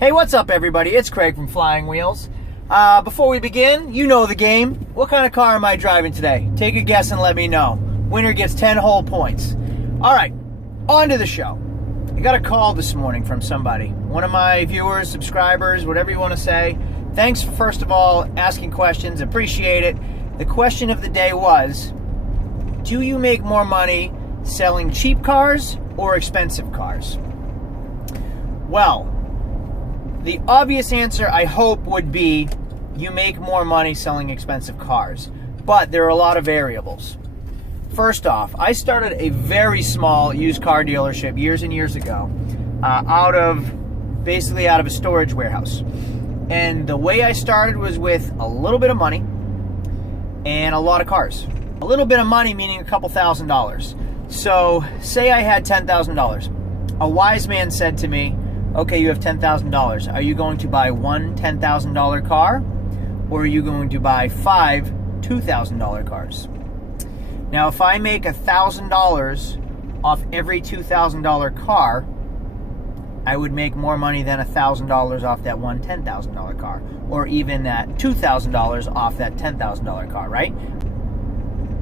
Hey, what's up, everybody? It's Craig from Flying Wheels. Before we begin, you know the game. What kind of car am I driving today? Take a guess and let me know. Winner gets 10 whole points. All right, on to the show. I got a call this morning from somebody. One of my viewers, subscribers, whatever you want to say. Thanks for, first of all, asking questions. Appreciate it. The question of the day was, do you make more money selling cheap cars or expensive cars? Well, the obvious answer, I hope, would be you make more money selling expensive cars. But there are a lot of variables. First off, I started a very small used car dealership years and years ago out of a storage warehouse. And the way I started was with a little bit of money and a lot of cars. A little bit of money meaning a couple $1,000s. So say I had $10,000. A wise man said to me, okay, you have $10,000. Are you going to buy one $10,000 car, or are you going to buy five $2,000 cars? Now, if I make $1,000 off every $2,000 car, I would make more money than $1,000 off that one $10,000 car, or even that $2,000 off that $10,000 car, right?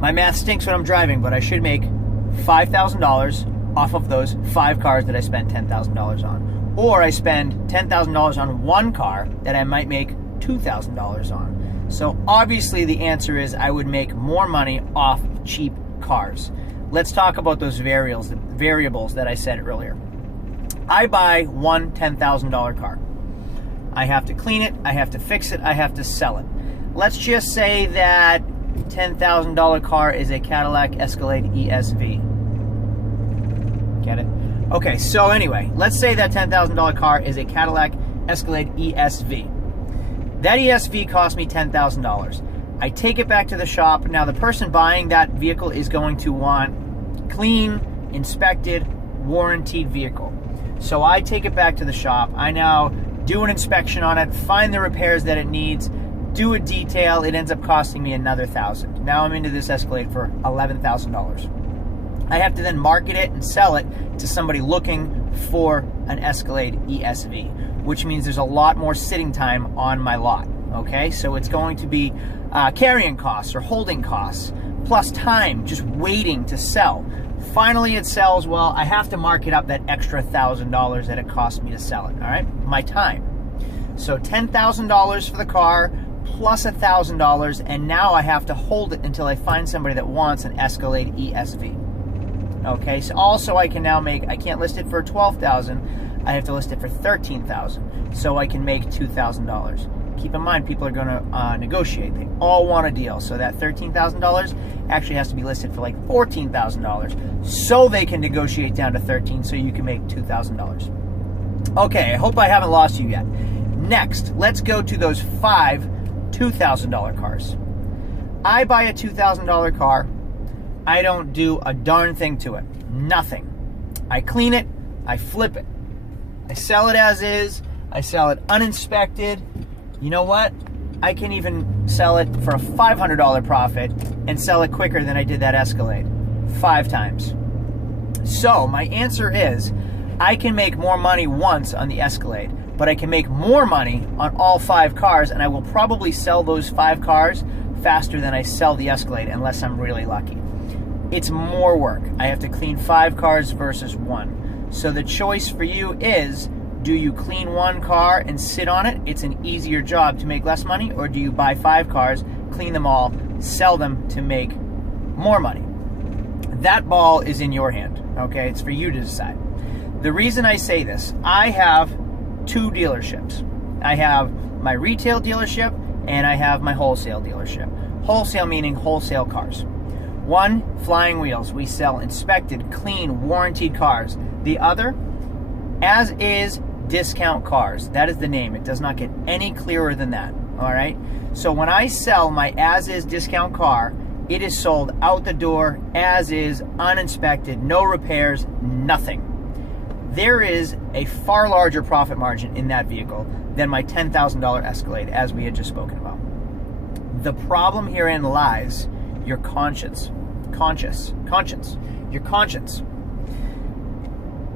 My math stinks when I'm driving, but I should make $5,000 off of those 5 cars that I spent $10,000 on. Or I spend $10,000 on one car that I might make $2,000 on. So obviously the answer is I would make more money off cheap cars. Let's talk about those variables that I said earlier. I buy one $10,000 car. I have to clean it, I have to fix it, I have to sell it. Let's just say that $10,000 car is a Cadillac Escalade ESV. Get it? Okay, so anyway, let's say that $10,000 car is a Cadillac Escalade ESV. That ESV cost me $10,000. I take it back to the shop. Now, the person buying that vehicle is going to want clean, inspected, warranted vehicle. So I take it back to the shop. I now do an inspection on it, find the repairs that it needs, do a detail. It ends up costing me another $1,000. Now I'm into this Escalade for $11,000. I have to then market it and sell it to somebody looking for an Escalade ESV, which means there's a lot more sitting time on my lot, okay? So it's going to be carrying costs or holding costs, plus time just waiting to sell. Finally it sells, well, I have to mark it up that extra $1,000 that it cost me to sell it, all right? My time. So $10,000 for the car, plus $1,000, and now I have to hold it until I find somebody that wants an Escalade ESV. Okay, so also I can now make, I can't list it for $12,000, I have to list it for $13,000, so I can make $2,000. Keep in mind, people are going to negotiate. They all want a deal, so that $13,000 actually has to be listed for like $14,000, so they can negotiate down to $13,000, so you can make $2,000. Okay, I hope I haven't lost you yet. Next, let's go to those 5 $2,000 cars. I buy a $2,000 car. I don't do a darn thing to it. Nothing. I clean it. I flip it. I sell it as is. I sell it uninspected. You know what? I can even sell it for a $500 profit and sell it quicker than I did that Escalade. 5 times. So my answer is I can make more money once on the Escalade, but I can make more money on all 5 cars, and I will probably sell those 5 cars faster than I sell the Escalade unless I'm really lucky. It's more work. I have to clean 5 cars versus 1. So the choice for you is, do you clean 1 car and sit on it? It's an easier job to make less money, or do you buy 5 cars, clean them all, sell them to make more money? That ball is in your hand, okay? It's for you to decide. The reason I say this, I have 2 dealerships. I have my retail dealership and I have my wholesale dealership. Wholesale meaning wholesale cars. One, Flying Wheels. We sell inspected, clean, warranted cars. The other, as is discount cars. That is the name. It does not get any clearer than that. All right? So when I sell my as is discount car, it is sold out the door, as is, uninspected, no repairs, nothing. There is a far larger profit margin in that vehicle than my $10,000 Escalade, as we had just spoken about. The problem herein lies your conscience. Your conscience.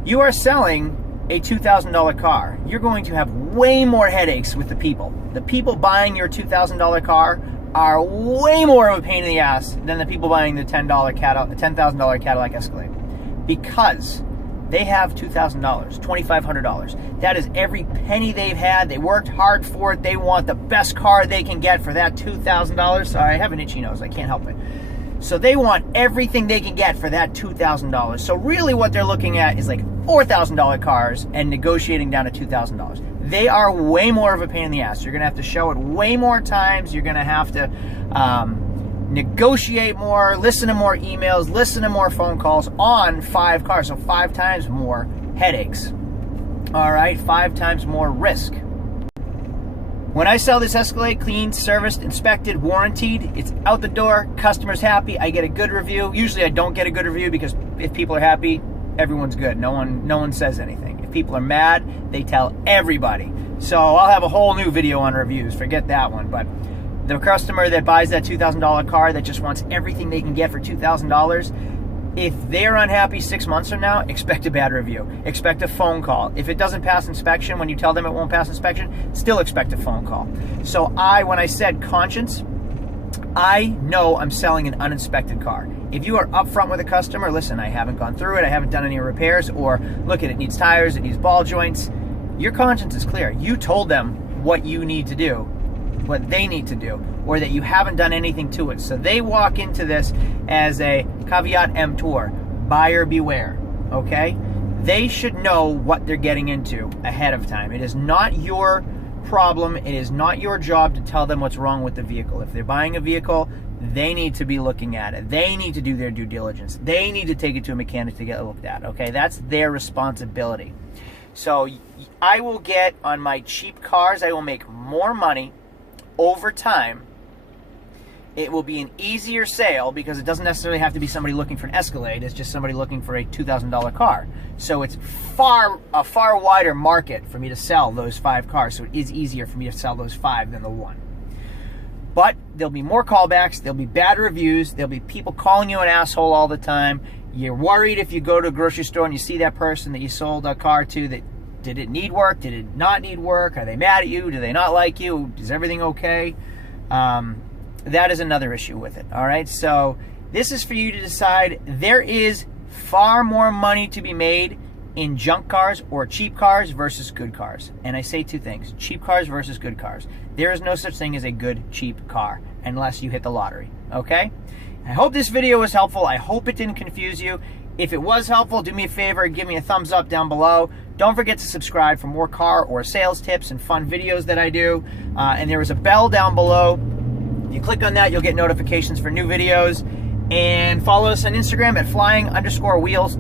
You are selling a $2,000 car, you're going to have way more headaches with the people. The people buying your $2,000 car are way more of a pain in the ass than the people buying the $10,000 Cadillac Escalade, because they have $2,000, $2,500. That is every penny they've had. They worked hard for it. They want the best car they can get for that $2,000. Sorry, I have an itchy nose. I can't help it. So they want everything they can get for that $2,000. So really what they're looking at is like $4,000 cars and negotiating down to $2,000. They are way more of a pain in the ass. You're going to have to show it way more times. You're going to have to negotiate more, listen to more emails, listen to more phone calls on 5 cars. So 5 times more headaches. All right, 5 times more risk. When I sell this Escalade, cleaned, serviced, inspected, warranted, it's out the door, customer's happy, I get a good review. Usually I don't get a good review, because if people are happy, everyone's good. No one says anything. If people are mad, they tell everybody. So I'll have a whole new video on reviews. Forget that one. But the customer that buys that $2,000 car that just wants everything they can get for $2,000, if they're unhappy 6 months from now, expect a bad review. Expect a phone call. If it doesn't pass inspection, when you tell them it won't pass inspection, still expect a phone call. So when I said conscience, I know I'm selling an uninspected car. If you are upfront with a customer, listen, I haven't gone through it, I haven't done any repairs, or look at it needs tires, it needs ball joints, your conscience is clear. You told them what you need to do, what they need to do, or that you haven't done anything to it. So they walk into this as a caveat emptor, buyer beware, okay? They should know what they're getting into ahead of time. It is not your problem, it is not your job to tell them what's wrong with the vehicle. If they're buying a vehicle, they need to be looking at it. They need to do their due diligence. They need to take it to a mechanic to get looked at, okay? That's their responsibility. So I will get, on my cheap cars, I will make more money over time. It will be an easier sale, because it doesn't necessarily have to be somebody looking for an Escalade. It's just somebody looking for a $2,000 car. So it's a far wider market for me to sell those 5 cars. So it is easier for me to sell those 5 than the 1. But there'll be more callbacks. There'll be bad reviews. There'll be people calling you an asshole all the time. You're worried if you go to a grocery store and you see that person that you sold a car to, that did it need work? Did it not need work? Are they mad at you? Do they not like you? Is everything okay? That is another issue with it, all right? So this is for you to decide. There is far more money to be made in junk cars or cheap cars versus good cars. And I say 2 things, cheap cars versus good cars. There is no such thing as a good, cheap car unless you hit the lottery, okay? I hope this video was helpful. I hope it didn't confuse you. If it was helpful, do me a favor, give me a thumbs up down below. Don't forget to subscribe for more car or sales tips and fun videos that I do. And there is a bell down below. If you click on that, you'll get notifications for new videos. And follow us on Instagram at flying_wheels.